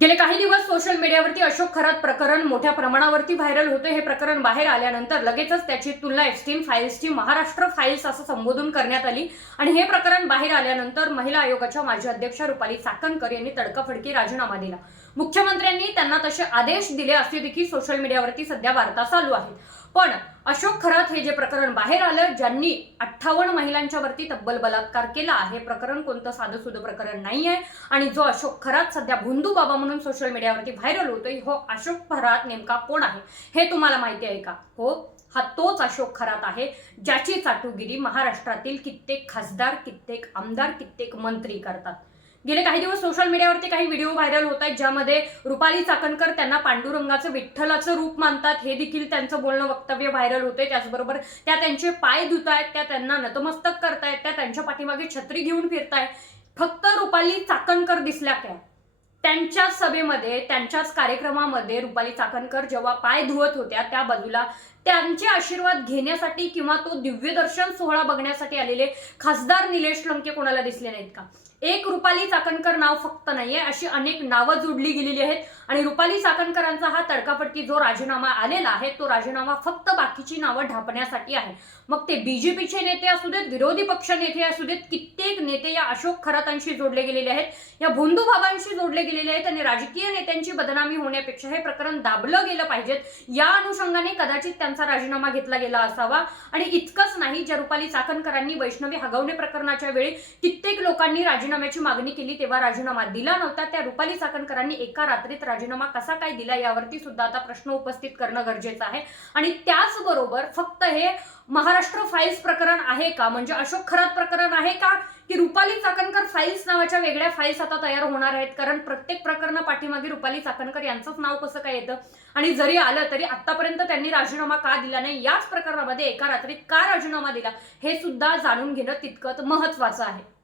गेले काही दिवस सोशल मीडियावरती अशोक खरात प्रकरण मोठ्या प्रमाणावरती व्हायरल होते। हे प्रकरण बाहेर आल्यानंतर लगेचच त्याची तुलना एप्स्टीन फाईल्सची महाराष्ट्र फाईल्स असं संबोधन करण्यात आली आणि हे प्रकरण बाहेर आल्यानंतर महिला आयोगाच्या माजी अध्यक्ष रुपाली चाकणकर यांनी तडकाफडकी राजीनामा दिला। मुख्यमंत्र्यांनी त्यांना तसे आदेश दिले असे देखील सोशल मीडियावरती सध्या वार्ता चालू आहेत। पण अशोक खरात हे जे प्रकरण बाहेर आलं, ज्यांनी 58 महिलांच्या वरती तब्बल बलात्कार केला, हे प्रकरण कोणतं साधं सुद्धा प्रकरण नाहीये आणि जो अशोक खरात सध्या भोंदू बाबा म्हणून सोशल मीडियावरती व्हायरल होतोय, हो अशोक खरात नेमका कोण आहे हे तुम्हाला माहिती आहे का? हो, हा तोच अशोक खरात आहे ज्याची चाटुगिरी महाराष्ट्रातील कित्येक खासदार, कित्येक आमदार, कित्येक मंत्री करतात। गेले काही दिवस सोशल मीडियावरती काही व्हिडिओ व्हायरल होत आहेत, ज्यामध्ये रुपाली चाकणकर त्यांना पांडुरंगाचं विठ्ठलाचं रूप मानतात, हे देखील त्यांचं बोलणं वक्तव्य व्हायरल होते। त्याचबरोबर त्या त्यांचे पाय धुतायत, त्या त्यांना नतमस्तक करतायत, त्या त्यांच्या पाठीमागे छत्री घेऊन फिरतायत। फक्त रुपाली चाकणकर दिसल्या काय? त्यांच्या सभेमध्ये, त्यांच्याच कार्यक्रमामध्ये रुपाली चाकणकर जेव्हा पाय धुवत होत्या, त्या बाजूला त्यांचे आशीर्वाद घेण्यासाठी किंवा तो दिव्य दर्शन सोहळा बघण्यासाठी आलेले खासदार निलेश लंके कोणाला दिसले नाहीत का? एक रुपाली चाकणकर नाव फक्त नाहीये, अशी अनेक नावं जोडली गेलेली आहेत आणि रुपाली चाकणकरांचा हा तडकाफडकी जो राजीनामा आलेला आहे, तो राजीनामा फक्त बाकीची नावं ढापण्यासाठी आहे। मग ते बीजेपीचे नेते असू देत, विरोधी पक्ष नेते असू देत, कित्येक नेते या अशोक खरातांशी जोडले गेलेले आहेत, या भोंदू बाबांशी जोडले गेलेले आहेत आणि राजकीय नेत्यांची बदनामी होण्यापेक्षा हे प्रकरण दाबलं गेलं पाहिजे, या अनुषंगाने कदाचित त्यांचा राजीनामा घेतला गेला असावा। आणि इतकंच नाही, ज्या रुपाली चाकणकरांनी वैष्णवी हगवणे प्रकरणाच्या वेळी कित्येक लोकांनी राजीनाम्याची मागणी केली, तेव्हा राजीनामा दिला नव्हता, त्या रुपाली चाकणकरांनी एका रात्रीत राजीनामा कसा काय दिला, यावरती सुद्धा आता प्रश्न उपस्थित करणं गरजेचं आहे। आणि त्याचबरोबर फक्त हे महाराष्ट्र फाईल्स प्रकरण आहे का, म्हणजे अशोक खरात प्रकरण आहे का, की रुपाली चाकणकर फाईल्स नावाच्या वेगळ्या फाईल्स आता तयार होणार आहेत? कारण प्रत्येक प्रकरणा पाठीमागे रुपाली चाकणकर यांचंच नाव कसं काय येतं? आणि जरी आलं तरी आतापर्यंत त्यांनी राजीनामा का दिला नाही, याच प्रकरणामध्ये एका रात्रीत का राजीनामा दिला, हे सुद्धा जाणून घेणं तितकंच महत्त्वाचं आहे।